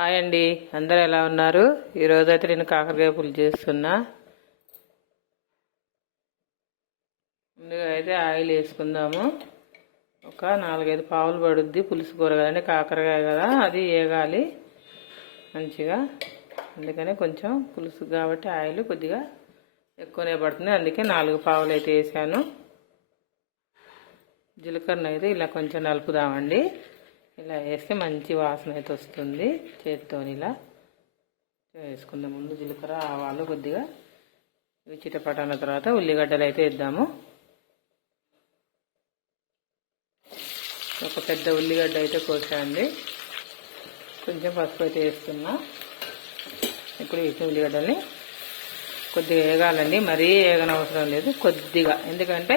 Hi అండి, అందరూ ఎలా ఉన్నారు? ఈరోజు అయితే నేను కాకరకాయ పులుసు చేస్తున్నా. ముందుగా అయితే ఆయిల్ వేసుకుందాము. ఒక 4-5 పావులు పడుద్ది పులుసు కూర కదండి, కాకరకాయ కదా, అది వేగాలి మంచిగా. అందుకని కొంచెం పులుసు కాబట్టి ఆయిల్ కొద్దిగా ఎక్కువనే పడుతుంది, అందుకే 4 పావులు అయితే వేసాను. జీలకర్ర అయితే ఇలా కొంచెం నలుపుదామండి. ఇలా వేస్తే మంచి వాసన అయితే వస్తుంది. చేతితో ఇలా వేసుకుందాం. ముందు జీలకర్ర ఆవాలు కొద్దిగా చిటపటన్న తర్వాత ఉల్లిగడ్డలు అయితే వేద్దాము. ఒక పెద్ద ఉల్లిగడ్డ అయితే కోసండి. కొంచెం పసుపు అయితే వేస్తున్నా. ఇప్పుడు వేసిన ఉల్లిగడ్డల్ని కొద్దిగా వేగాలండి, మరీ వేగనవసరం లేదు, కొద్దిగా. ఎందుకంటే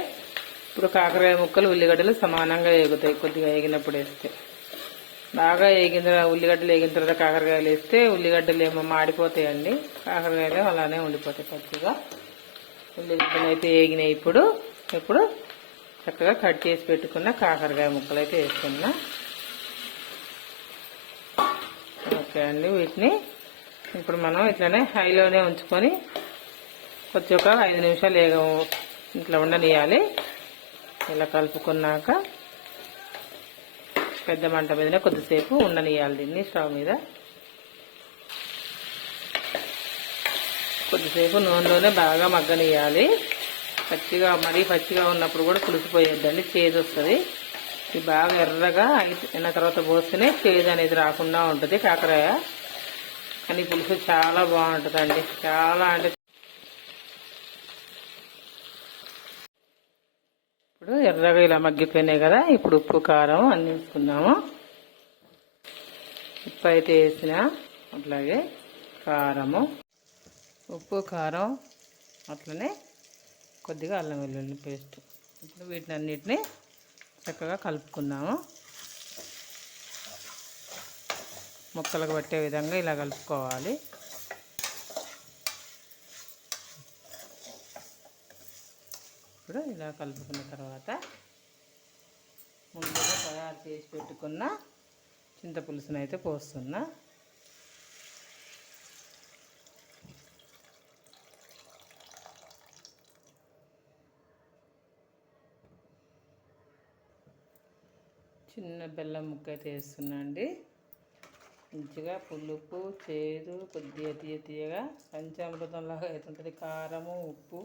ఇప్పుడు కాకరకాయ ముక్కలు ఉల్లిగడ్డలు సమానంగా వేగుతాయి. కొద్దిగా వేగినప్పుడు వేస్తే బాగా వేగిన ఉల్లిగడ్డలు వేగిన తర్వాత కాకరకాయలు వేస్తే ఉల్లిగడ్డలు ఏమో మాడిపోతాయండి, కాకరకాయలు అలానే ఉండిపోతాయి పచ్చిగా. ఉల్లిగడ్డలు అయితే వేగినాయి. ఇప్పుడు చక్కగా కట్ చేసి పెట్టుకున్న కాకరకాయ ముక్కలు అయితే వేస్తున్నా. ఓకే అండి, వీటిని ఇప్పుడు మనం ఇట్లానే హైలోనే ఉంచుకొని కొంచెం ఒక 5 నిమిషాలు ఇట్లా ఉండనియాలి. ఇలా కలుపుకున్నాక పెద్ద మంట మీదనే కొద్దిసేపు ఉండనియాలి. దీన్ని స్టవ్ మీద కొద్దిసేపు నూనెలోనే బాగా మగ్గనియాలి. మరీ పచ్చిగా ఉన్నప్పుడు కూడా పులిసిపోయేద్దండి, చేదు వస్తుంది. ఇది బాగా ఎర్రగా అయిన తర్వాత పోస్తేనే చేదు అనేది రాకుండా ఉంటుంది కాకరకాయ. కానీ పులుసు చాలా బాగుంటుందండి, చాలా. అంటే ఇప్పుడు ఎర్రగా ఇలా మగ్గిపోయినాయి కదా, ఇప్పుడు ఉప్పు కారం అన్నీ వేసుకుందాము. ఉప్పు అయితే వేసిన, అట్లాగే కారము, ఉప్పు కారం, అట్లనే కొద్దిగా అల్లం వెల్లుల్లి పేస్ట్. ఇప్పుడు వీటిని అన్నిటిని చక్కగా కలుపుకుందాము. ముక్కలకు పట్టే విధంగా ఇలా కలుపుకోవాలి. ఇప్పుడు ఇలా కలుపుకున్న తర్వాత ముందుగా తయారు చేసి పెట్టుకున్న చింతపులుసును అయితే పోస్తున్నా. చిన్న బెల్లం ముక్క అయితే వేస్తున్నా అండి. మంచిగా పులుపు, చేదు, కొద్దిగా తీయగా పంచామృతంలాగా అవుతుంటుంది. కారము, ఉప్పు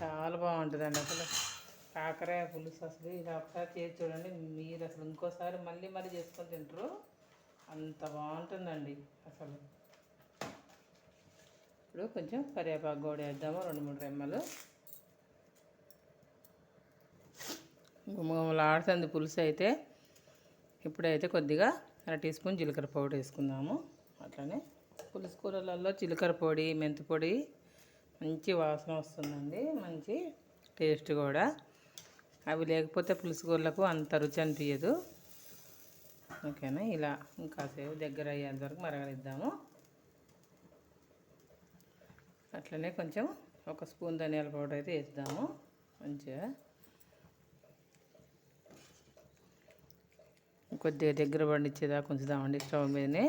చాలా బాగుంటుందండి. అసలు కాకరకాయ పులుసు అసలు ఇలా ఒకసారి చేసి చూడండి, మీరు అసలు ఇంకోసారి మళ్ళీ చేసుకొని తింటారు, అంత బాగుంటుందండి అసలు. ఇప్పుడు కొంచెం కరివేపాకు కూడా వేద్దాము, 2-3 రెమ్మలు. గుమగుమలాడుతుంది పులుసు అయితే. ఇప్పుడైతే కొద్దిగా 1 టీ స్పూన్ జీలకర్ర పౌడర్ వేసుకుందాము. అట్లనే పులుసు కూరలలో జీలకర్ర పొడి, మెంతి పొడి మంచి వాసన వస్తుందండి, మంచి టేస్ట్ కూడా. అవి లేకపోతే పులుసు కూరలకు అంత రుచి అనిపించదు. ఓకేనా, ఇలా ఇంకాసేపు దగ్గర అయ్యేంత వరకు మరగనిద్దాము. అట్లనే కొంచెం 1 స్పూన్ ధనియాల పౌడర్ అయితే వేద్దాము. మంచిగా కొద్దిగా దగ్గర పండించేదాకా ఉంచుదామండి స్టవ్ మీదనే.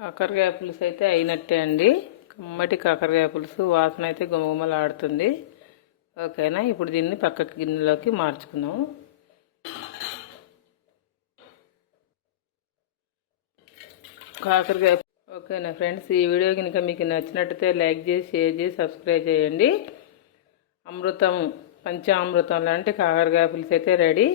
కాకరకాయ పులుసు అయితే అయినట్టే అండి, కమ్మటి కాకరకాయ పులుసు. వాసన అయితే గుమగుమలాడుతుంది. ఓకేనా, ఇప్పుడు దీన్ని పక్కకి గిన్నెలోకి మార్చుకుందాము. కాకరకాయ. ఓకేనా ఫ్రెండ్స్, ఈ వీడియో కనుక మీకు నచ్చినట్టయితే లైక్ చేసి, షేర్ చేసి, సబ్స్క్రైబ్ చేయండి. పంచామృతం లాంటి కాకరకాయ పులుసు అయితే రెడీ.